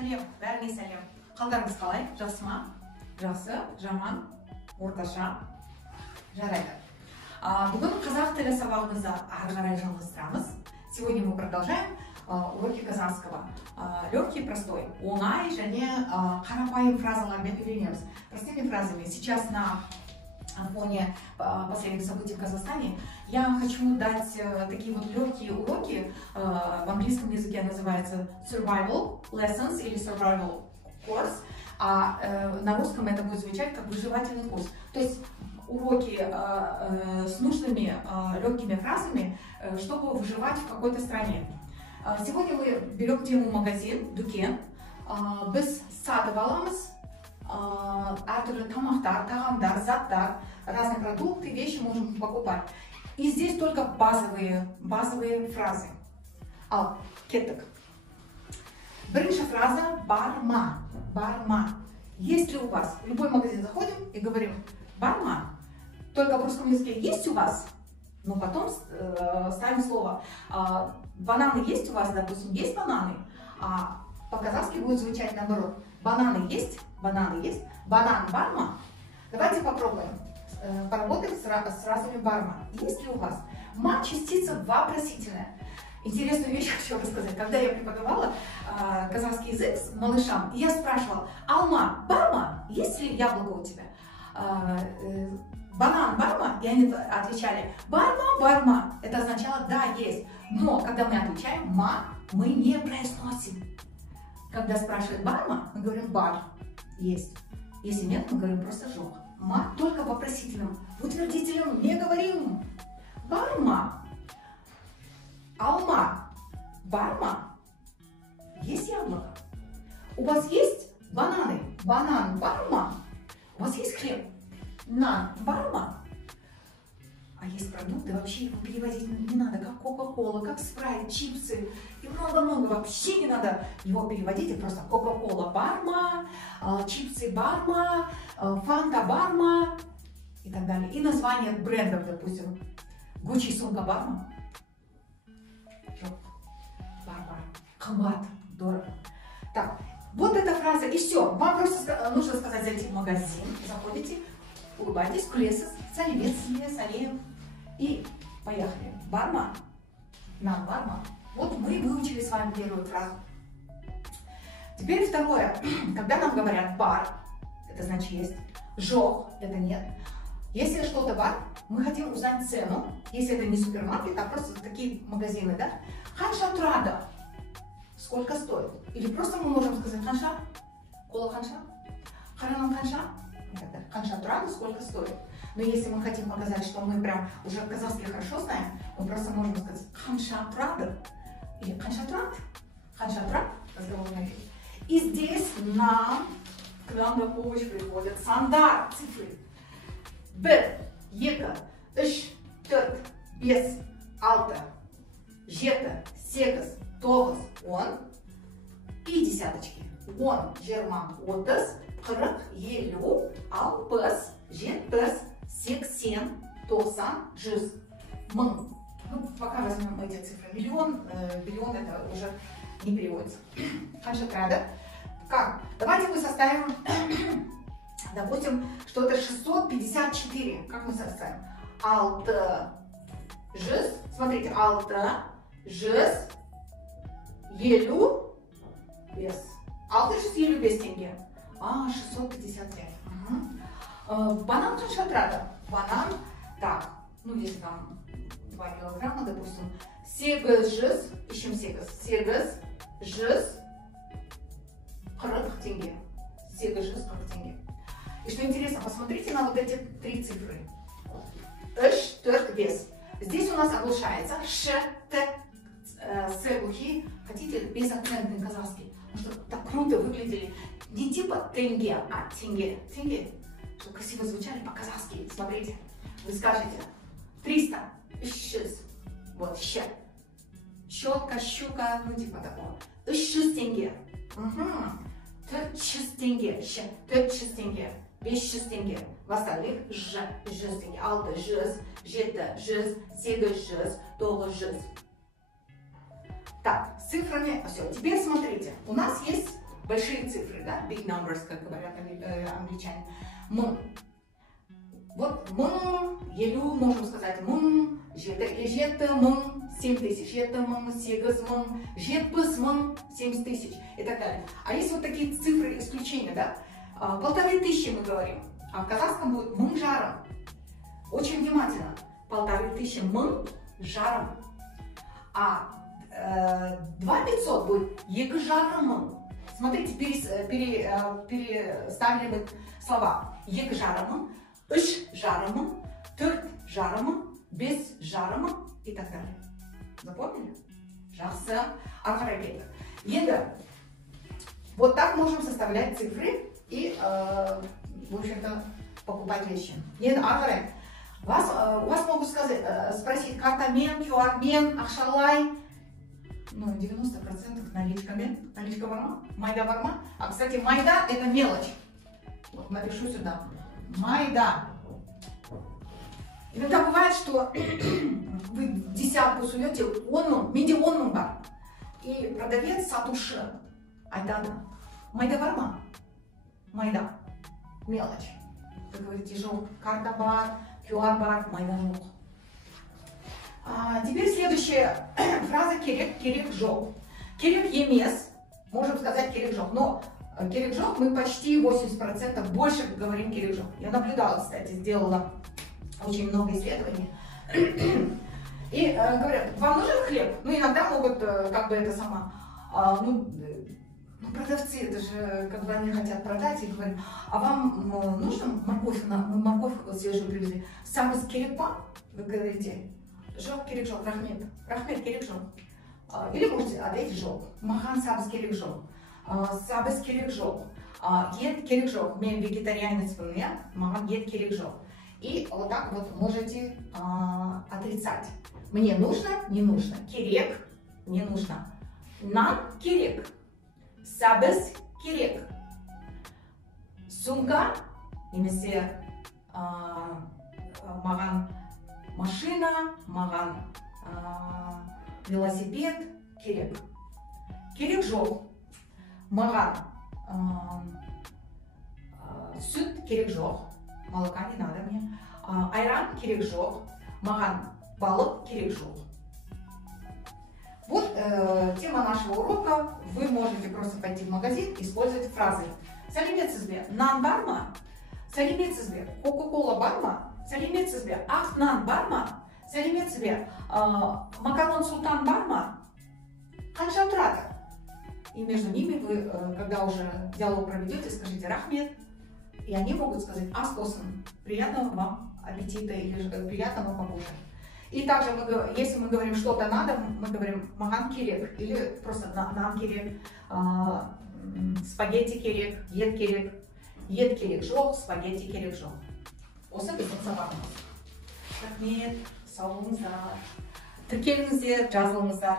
сәлем, бәріне сәлем. Қалдарыңыз қалай? Жақсы ма? Жақсы, жаман, орташа, жарайды. Бүгін қазақ тілі сабағымызды ары қарай жалғастырамыз. Сегодня мы продолжаем уроки казахского. Легкий, простой, оңай және қарапайым фразалармен үйренеміз. Простыми фразами. Сейчас на фоне последних событий в Казахстане я хочу дать такие вот легкие уроки. В английском языке называется survival lessons или survival course, а на русском это будет звучать как выживательный курс. То есть уроки с нужными легкими фразами, чтобы выживать в какой-то стране. Сегодня мы берем тему магазин, дүкен. Біз сатып аламыз әртүрлі тамақтар, тағамдар, заттар, разные продукты, вещи можем покупать. И здесь только базовые фразы. Кеттік. Бірінші фраза барма. Барма. Есть ли у вас? В любой магазин заходим и говорим барма. Только в русском языке есть у вас? Но потом ставим слово. Бананы есть у вас, допустим, есть бананы? А по-казахски будет звучать наоборот. Бананы есть? Бананы есть? Банан барма? Давайте попробуем. Поработаем с разными барма. Есть ли у вас? Ма частица вопросительная. Интересную вещь хочу рассказать. Когда я преподавала казахский язык с малышам, я спрашивала: алма, барма, есть ли яблоко у тебя? Банан, барма? И они отвечали: барма, барма. Это означало да, есть. Но когда мы отвечаем ма, мы не произносим. Когда спрашивают барма, мы говорим бар, есть. Если нет, мы говорим просто жок. Ма только вопросительным, утвердительным не говорим. Барма. Алма. Барма. Есть яблоко. У вас есть бананы? Банан, барма. У вас есть хлеб? Нан, барма. А есть продукты, вообще его переводить не надо, как кока-кола, как спрайт, чипсы. И много-много, вообще не надо его переводить. И просто кока-кола барма, чипсы барма, фанта барма и так далее. И название брендов, допустим, Гуччи сумка барма. Барма. Кымбат, дорого. Так, вот эта фраза, и все. Вам просто нужно сказать: зайти в магазин, заходите, улыбайтесь, кулесы, салимец, салим. И поехали. Барма. Нам барма. Вот мы выучили с вами первую фразу. Теперь второе. Когда нам говорят бар, это значит есть. Жок, это нет. Если что-то бар, мы хотим узнать цену. Если это не супермаркет, а просто такие магазины, да? Ханша трада. Сколько стоит? Или просто мы можем сказать ханша, кола ханша, харанам ханша. Ханша трада, сколько стоит? Но если мы хотим показать, что мы прям уже казахский хорошо знаем, мы просто можем сказать ханша трада или ханша трад. Ханша трад, разговорная речь. И здесь к нам на помощь приходят сандар, цифры. Б, ека, үш, төрт, бес, алты, жеті, сегіз, тоғыз, он. И десяточки. Он, жиырма, отыз, қырық, елу, алпыс, жетпіс, 80, 90, 100, мың. Ну, пока возьмем эти цифры. Миллион это уже не переводится. Ханша трада. Как? Давайте мы составим, допустим, что это 654. Как мы составим? Алты, жүз. Смотрите, алты, жүз, елу, бес. Алты, жүз, елу, бес тенге. 655. Банан ханша трада. Банан, так, ну если там 2 килограмма, допустим, сегіз жүз, ищем сегіз жүз, 40 тенге. Сегіз жүз, 40 тенге. И что интересно, посмотрите на вот эти три цифры. Үш, төрт, бес. Здесь у нас оглушается ш, т, с глухие. Хотите безакцентный казахский? Чтобы так круто выглядели. Не типа тенге, а тенге. Тенге. Чтобы красиво звучали по-казахски. Смотрите, вы скажете 300, 600, вот, щ. Щетка, щука, ну типа такого. 300 тенге. 400 тенге, щ, 400 тенге, 500 тенге. В остальных ж, 100 тенге, 6, 100, 7, 100, 8, 9, 100. Так, с цифрами все. Теперь смотрите, у нас есть большие цифры, да, big numbers, как говорят англичане. Мың. Вот мың, елу, можем сказать, мың, жеті мың, 7000, жеті мың, 8 мың, жетпіс мың, 70 тысяч и так далее. А есть вот такие цифры исключения, да? 1500 мы говорим, а в казахском будет мың жарым. Очень внимательно. 1500 мың жарым. А 2500 будет екі жарым мың. Смотрите, переставили слова. Екі жарым мың, үш жарым мың, төрт жарым мың, бес жарым мың и так далее. Запомнили? Жақсы. Ары қарай кеттік. Енді вот так можем составлять цифры и, в общем-то, покупать вещи. Енді ары қарай. У вас могут спросить, картамен, QR-мен, ақшалай. Ну, 90% наличками. Наличка варма? Майда варма? А, кстати, майда это мелочь. Вот напишу сюда. Майда. Иногда бывает, что вы десятку суете, менде 10 мың бар. И продавец сатушы айтады. Майда варма? Майда. Мелочь. Вы говорите, жоқ, карта бар, QR бар, майда жоқ. Теперь следующая фраза керек, керек жоқ. Керек емес, можем сказать керек жоқ, но керек жоқ мы почти 80% больше говорим керек жоқ. Я наблюдала, кстати, сделала очень много исследований. И говорят, вам нужен хлеб? Ну, иногда могут, как бы это сама, продавцы, это же, как бы они хотят продать, и говорят, а вам нужна морковь? Мы морковь свежую привезли. Сабыз керек па? Вы говорите, жоқ керек жоқ, рахмет. Рахмет керек жоқ. Или можете ответить жоқ. Маған сабыз керек жоқ. Сабыз керек жоқ. Ет керек жоқ. Мен вегетарианецпін, я? Маған ет керек жоқ. И вот так вот можете отрицать. Мне нужно, не нужно. Керек, не нужно. Нам керек. Сабыз керек. Сумка, немесе маған машина, маған велосипед керек. Керек жоқ. Маған сүт керек жоқ. Молока не надо мне. Айран керек жоқ. Маған балық керек жоқ. Вот тема нашего урока. Вы можете просто пойти в магазин и использовать фразы. Сәлеметсіз бе? Нан бар ма? Сәлеметсіз бе? Кока-кола бар ма? Сәлеметсіз бе? Ақ нан бар ма? Сәлеметсіз бе? Макарон султан бар ма? Қанша тұрады? И между ними вы, когда уже диалог проведете, скажите рахмет. И они могут сказать аскосын. Приятного вам аппетита или приятного покушать. И также, если мы говорим что-то надо, мы говорим маған керек или просто нам керек, спагетти керек, ет керек. Ет керек жоқ, спагетти керек жоқ. Осы біздің сабағымыз. Рахмет, сау болыңыздар. Тіркеліңіздер, жазылыңыздар.